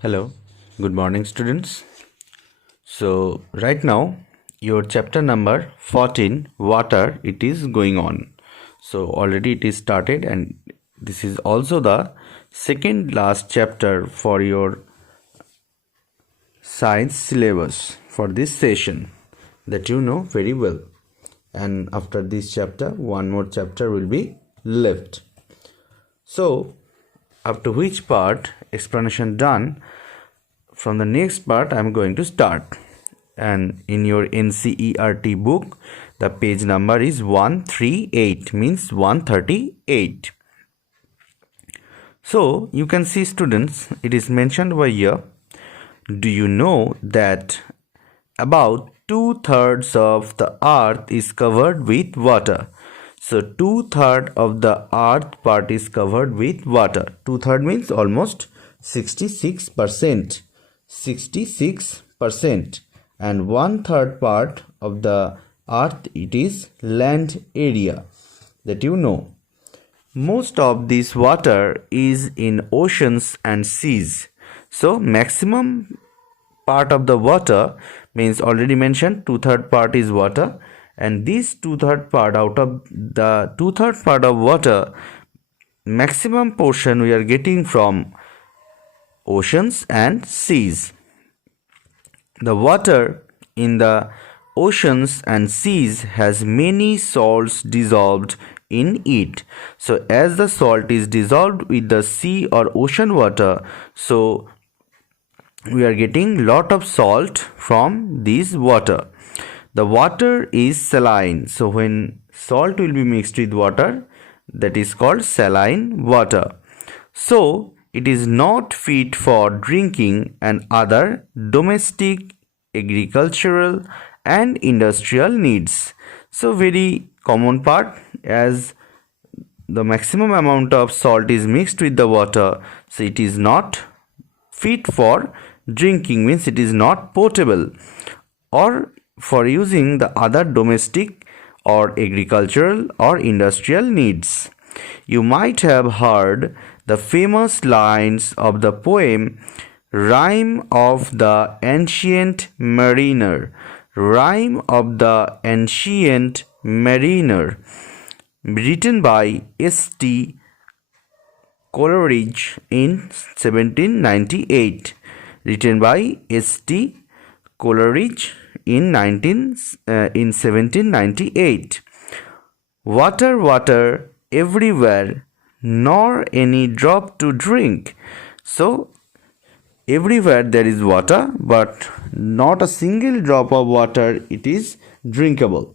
Hello, good morning, students. So, right now, your chapter number 14, water, it is going on. So, already it is started, and this is also the second last chapter for your science syllabus for this session that you know very well. And after this chapter, one more chapter will be left. So, up to which part explanation done, from the next part I am going to start. And in your NCERT book, the page number is 138, means 138. So you can see, students, it is mentioned over here. Do you know that about 2/3 of the earth is covered with water? So 2/3 of the earth part is covered with water. 2/3 means almost 66%. 66%. And 1/3 part of the earth, it is land area, that you know. Most of this water is in oceans and seas. So maximum part of the water means, already mentioned, 2/3 part is water, and this 2/3 part, out of the 2/3 part of water, maximum portion we are getting from oceans and seas. The water in the oceans and seas has many salts dissolved in it. So as the salt is dissolved with the sea or ocean water, so we are getting lot of salt from this water. The water is saline. So when salt will be mixed with water, that is called saline water. So it is not fit for drinking and other domestic, agricultural and industrial needs. So very common part, as the maximum amount of salt is mixed with the water, so it is not fit for drinking, means it is not potable, or for using the other domestic or agricultural or industrial needs. You might have heard the famous lines of the poem Rime of the Ancient Mariner. Rime of the Ancient Mariner, written by S.T. Coleridge in 1798. Written by S.T. Coleridge in 1798. Water, water everywhere, nor any drop to drink. So everywhere there is water, but not a single drop of water it is drinkable.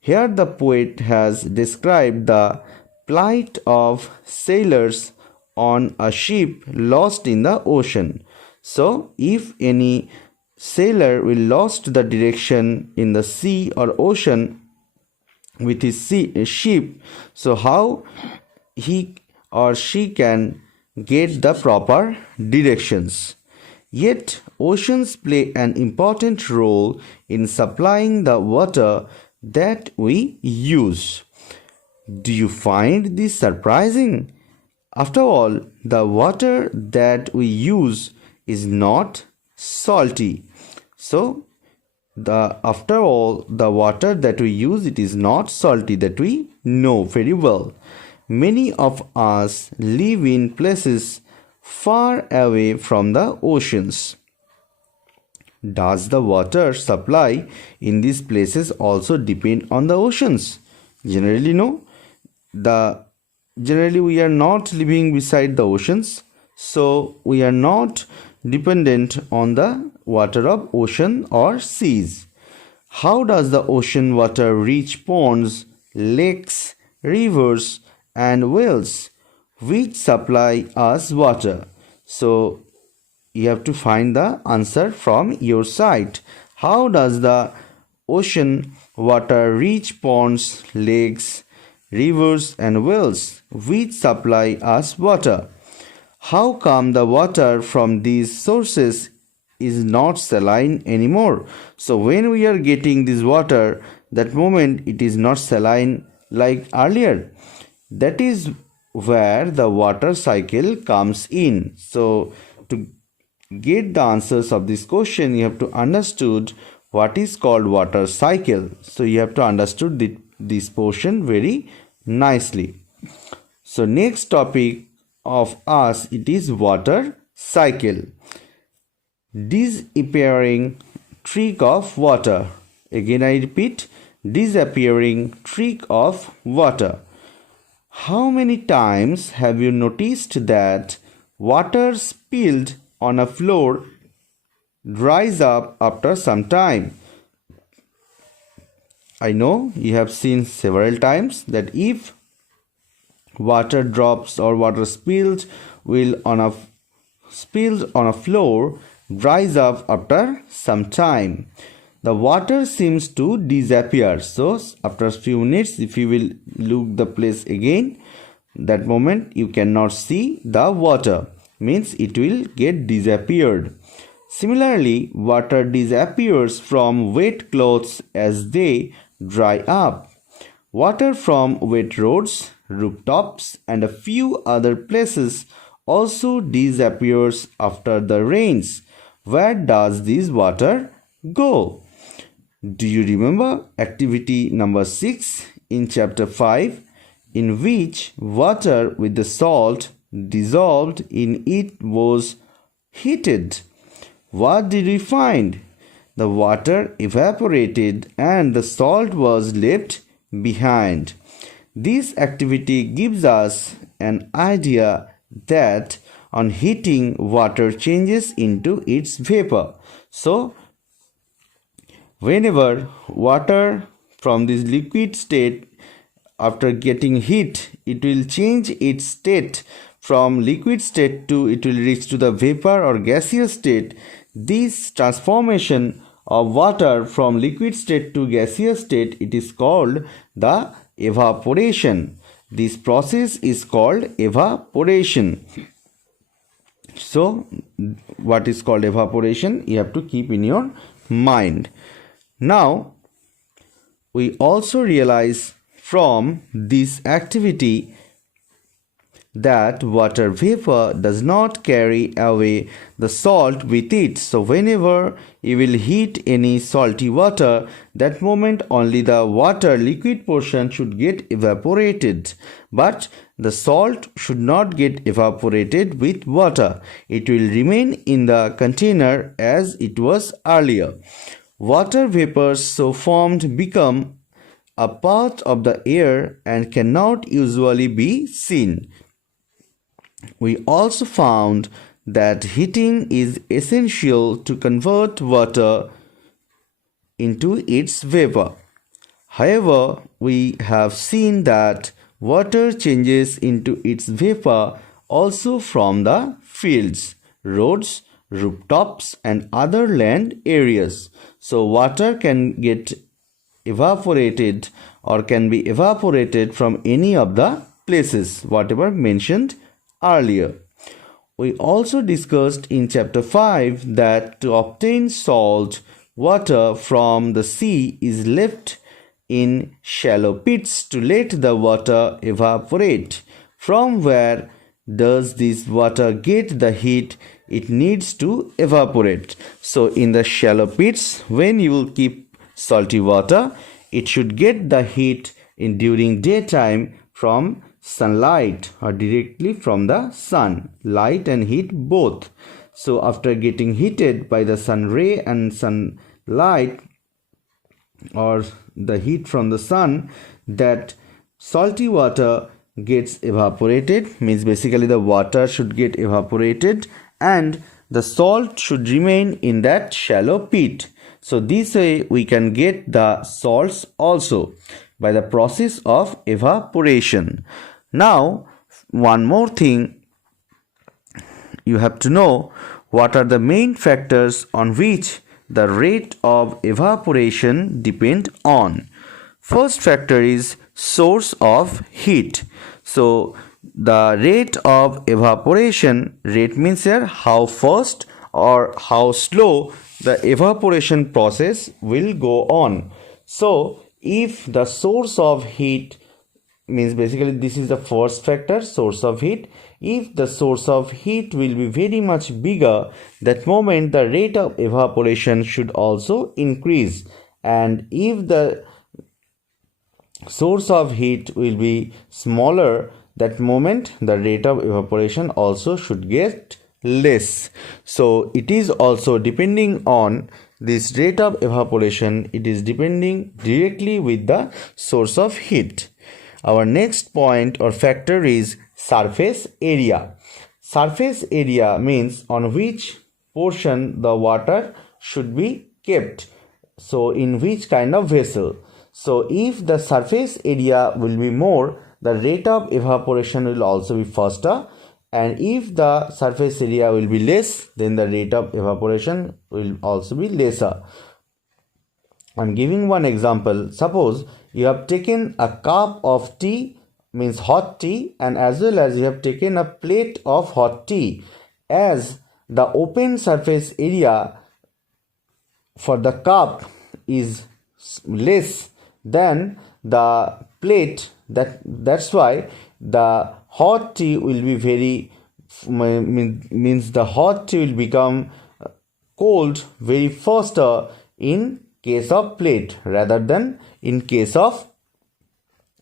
Here the poet has described the plight of sailors on a ship lost in the ocean. So if any sailor will lost the direction in the sea or ocean with his ship, so how he or she can get the proper directions? Yet oceans play an important role in supplying the water that we use. Do you find this surprising? After all, the water that we use is not salty. So after all, the water that we use, it is not salty, that we know very well. Many of us live in places far away from the oceans. Does the water supply in these places also depend on the oceans? Generally, no. Generally, we are not living beside the oceans, so we are not dependent on the water of ocean or seas. How does the ocean water reach ponds, lakes, rivers and wells which supply us water? So you have to find the answer from your side. How does the ocean water reach ponds, lakes, rivers and wells which supply us water? How come the water from these sources is not saline anymore? So when we are getting this water, that moment it is not saline like earlier. That is where the water cycle comes in. So to get the answers of this question, you have to understood what is called water cycle. So you have to understood this portion very nicely. So next topic of us, it is water cycle. Disappearing trick of water. Again I repeat, disappearing trick of water. How many times have you noticed that water spilled on a floor dries up after some time? I know you have seen several times that if water drops or water spilled on a floor dries up after some time, the water seems to disappear. So after a few minutes, if you will look the place again, that moment you cannot see the water, means it will get disappeared. Similarly, water disappears from wet clothes as they dry up. Water from wet roads, rooftops, and a few other places also disappears after the rains. Where does this water go? Do you remember activity number 6 in chapter 5, in which water with the salt dissolved in it was heated? What did we find? The water evaporated and the salt was left behind. This activity gives us an idea that on heating, water changes into its vapor. So whenever water from this liquid state, after getting heat, it will change its state from liquid state to it will reach to the vapor or gaseous state. This transformation of water from liquid state to gaseous state, it is called the evaporation. This process is called evaporation. So what is called evaporation, you have to keep in your mind. Now we also realize from this activity that water vapor does not carry away the salt with it. So whenever you will heat any salty water, that moment only the water liquid portion should get evaporated, but the salt should not get evaporated with water. It will remain in the container as it was earlier. Water vapors so formed become a part of the air and cannot usually be seen. We also found that heating is essential to convert water into its vapor. However, we have seen that water changes into its vapor also from the fields, roads, rooftops, and other land areas. So water can get evaporated or can be evaporated from any of the places, whatever mentioned earlier. We also discussed in chapter 5 that to obtain salt water from the sea is left in shallow pits to let the water evaporate. From where does this water get the heat it needs to evaporate? So in the shallow pits, when you will keep salty water, it should get the heat in during daytime from sunlight or directly from the sun, light and heat both. So after getting heated by the sun ray and sunlight or the heat from the sun, that salty water gets evaporated, means basically the water should get evaporated and the salt should remain in that shallow pit. So this way we can get the salts also by the process of evaporation. Now one more thing you have to know, what are the main factors on which the rate of evaporation depend on. First factor is source of heat. So the rate of evaporation, rate means here how fast or how slow the evaporation process will go on. So if the source of heat, means basically this is the first factor, source of heat. If the source of heat will be very much bigger, that moment the rate of evaporation should also increase. And if the source of heat will be smaller, that moment the rate of evaporation also should get less. So it is also depending on this rate of evaporation, it is depending directly with the source of heat. Our next point or factor is surface area. Surface area means on which portion the water should be kept. So in which kind of vessel. So if the surface area will be more, the rate of evaporation will also be faster, and if the surface area will be less, then the rate of evaporation will also be lesser. I'm giving one example. Suppose you have taken a cup of tea, means hot tea, and as well as you have taken a plate of hot tea. As the open surface area for the cup is less than the plate, that's why the hot tea will be means the hot tea will become cold very faster in case of plate rather than in case of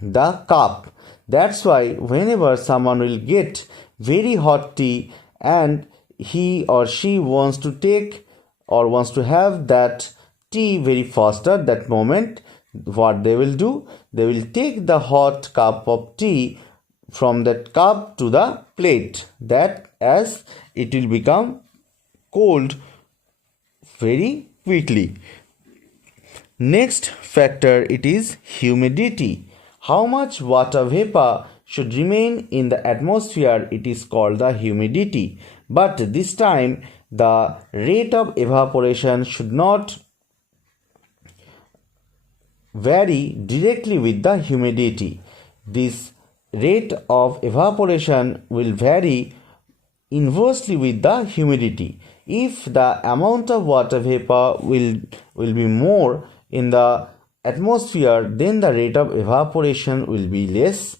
the cup. That's why whenever someone will get very hot tea and he or she wants to take or wants to have that tea very faster, that moment what they will do, they will take the hot cup of tea from that cup to the plate, that as it will become cold very quickly. Next factor, it is humidity. How much water vapor should remain in the atmosphere, it is called the humidity. But this time the rate of evaporation should not vary directly with the humidity. This rate of evaporation will vary inversely with the humidity. If the amount of water vapor will be more in the atmosphere, then the rate of evaporation will be less,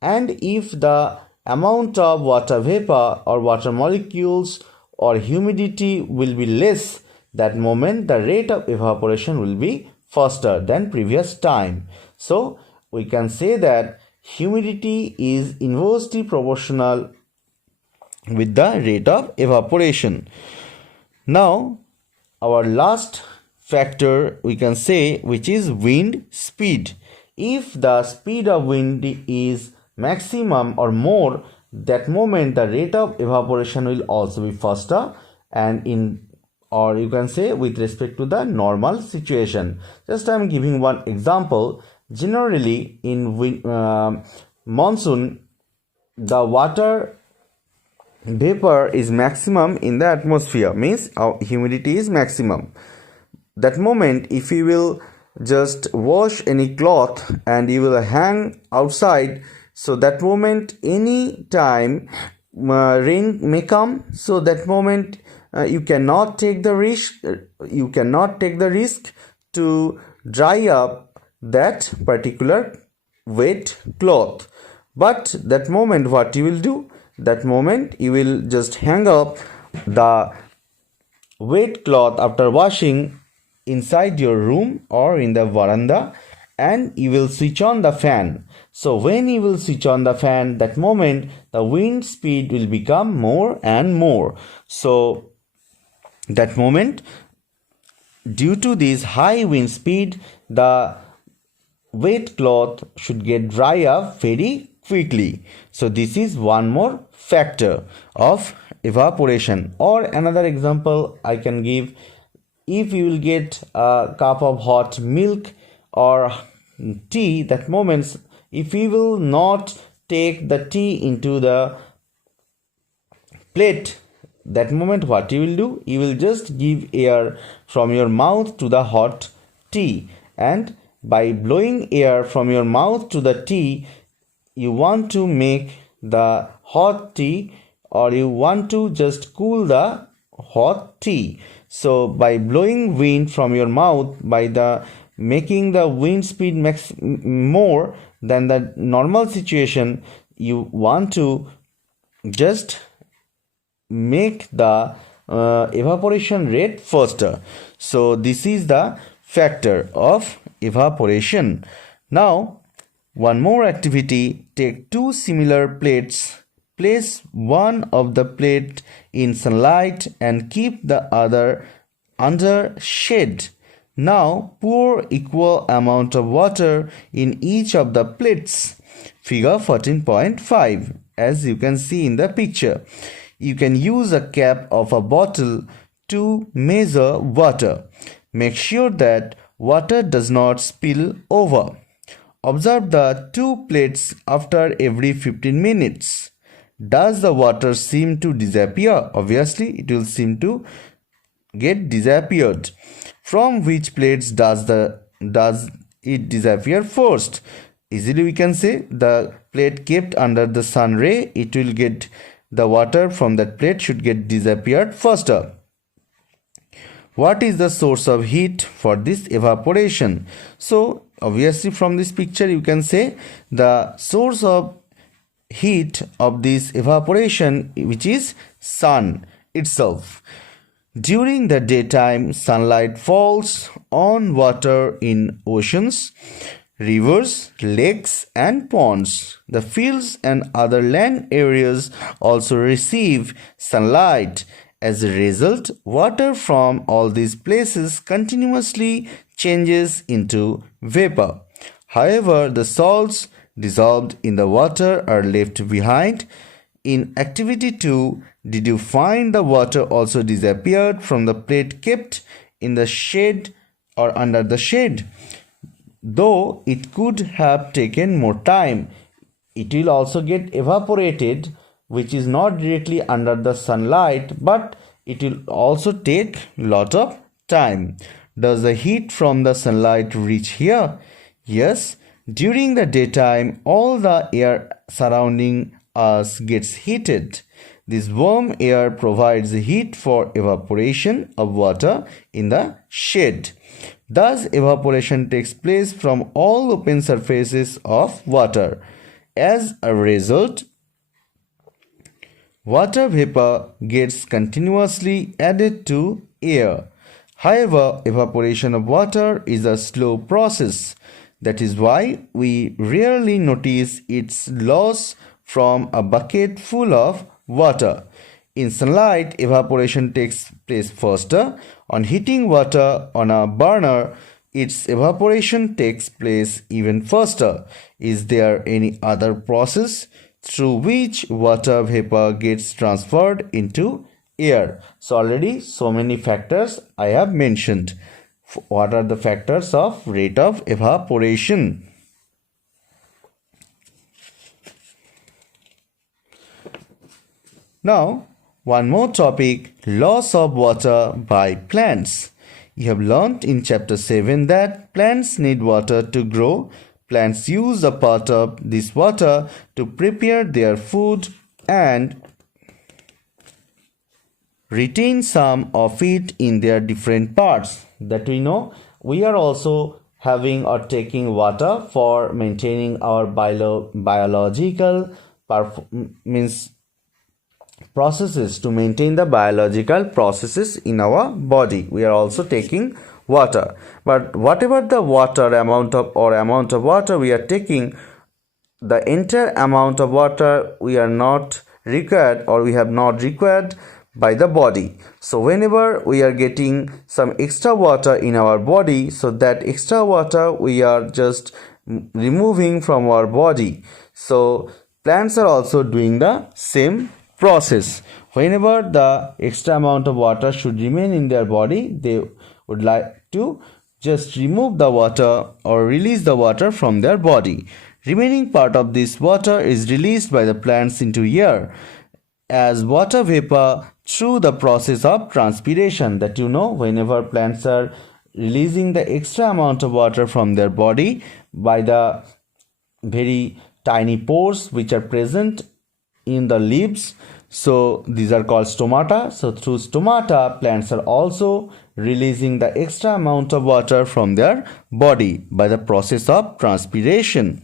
and if the amount of water vapor or water molecules or humidity will be less, that moment the rate of evaporation will be faster than previous time. So we can say that humidity is inversely proportional with the rate of evaporation. Now our last factor we can say, which is wind speed. If the speed of wind is maximum or more, that moment the rate of evaporation will also be faster, and or you can say with respect to the normal situation. Just I am giving one example. Generally in monsoon, the water vapor is maximum in the atmosphere, means humidity is maximum. That moment if you will just wash any cloth and you will hang outside, so that moment any time rain may come, so that moment you cannot take the risk to dry up that particular wet cloth. But that moment what you will do, that moment you will just hang up the wet cloth after washing inside your room or in the veranda, and you will switch on the fan. So when you will switch on the fan, that moment the wind speed will become more and more. So that moment, due to this high wind speed, the wet cloth should get dry up very quickly. So this is one more factor of evaporation. Or another example I can give, if you will get a cup of hot milk or tea, that moment if you will not take the tea into the plate, that moment what you will do, you will just give air from your mouth to the hot tea, and by blowing air from your mouth to the tea, you want to make the hot tea, or you want to just cool the hot tea. So by blowing wind from your mouth, by the making the wind speed more than the normal situation, you want to just make the evaporation rate faster. So this is the factor of evaporation. Now one more activity: take two similar plates, place one of the plate in sunlight and keep the other under shade. Now pour equal amount of water in each of the plates. Figure 14.5. As you can see in the picture, you can use a cap of a bottle to measure water. Make sure that water does not spill over. Observe the two plates after every 15 minutes. Does the water seem to disappear? Obviously, it will seem to get disappeared. From which plates does it disappear first? Easily we can say the plate kept under the sun ray, it will get the water from that plate should get disappeared faster. What is the source of heat for this evaporation? So obviously from this picture you can say the source of heat of this evaporation, which is sun itself. During the daytime, sunlight falls on water in oceans, rivers, lakes and ponds. The fields and other land areas also receive sunlight. As a result, water from all these places continuously changes into vapor. However, the salts dissolved in the water are left behind. In activity 2, did you find the water also disappeared from the plate kept in the shade or under the shade? Though it could have taken more time, it will also get evaporated, which is not directly under the sunlight, but it will also take lot of time. Does the heat from the sunlight reach here? Yes. During the daytime, all the air surrounding us gets heated. This warm air provides heat for evaporation of water in the shade. Thus, evaporation takes place from all open surfaces of water. As a result, water vapor gets continuously added to air. However, evaporation of water is a slow process. That is why we rarely notice its loss from a bucket full of water. In sunlight, evaporation takes place faster. On heating water on a burner, its evaporation takes place even faster. Is there any other process through which water vapor gets transferred into air? So already so many factors I have mentioned. What are the factors of rate of evaporation? Now, one more topic: loss of water by plants. You have learnt in chapter 7 that plants need water to grow. Plants use a part of this water to prepare their food and retain some of it in their different parts. That we know, we are also having or taking water for maintaining our biological processes, to maintain the biological processes in our body. We are also taking water, but whatever the amount of water we are taking, the entire amount of water we are not required, or we have not required by the body. So whenever we are getting some extra water in our body, so that extra water we are just removing from our body. So plants are also doing the same process. Whenever the extra amount of water should remain in their body, they would like to just remove the water or release the water from their body. Remaining part of this water is released by the plants into air as water vapor through the process of transpiration. That you know, whenever plants are releasing the extra amount of water from their body by the very tiny pores which are present in the leaves, so these are called stomata. So through stomata, plants are also releasing the extra amount of water from their body by the process of transpiration.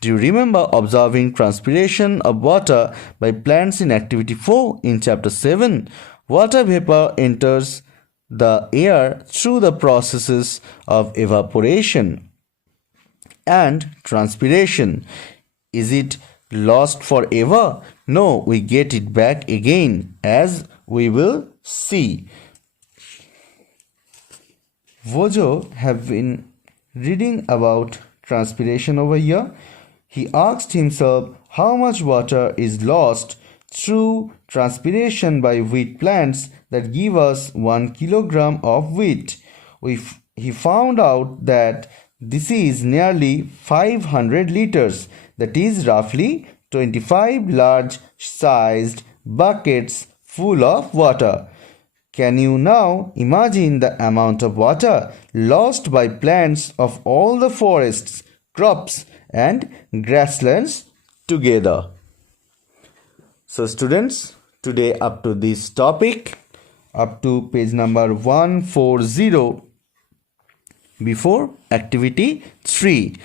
Do you remember observing transpiration of water by plants in activity 4 in chapter 7? Water vapor enters the air through the processes of evaporation and transpiration. Is it lost forever? No, we get it back again, as we will see. Vojo have been reading about transpiration over here. He asked himself how much water is lost through transpiration by wheat plants that give us 1 kilogram of wheat. He found out that this is nearly 500 liters, that is roughly 25 large-sized buckets full of water. Can you now imagine the amount of water lost by plants of all the forests, crops, and grasslands together? So students, today up to this topic, up to page number 140, before activity 3,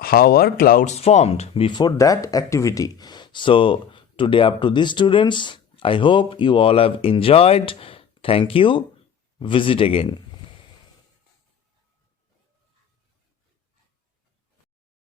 how are clouds formed, before that activity. So today up to this students, I hope you all have enjoyed. Thank you. Visit again.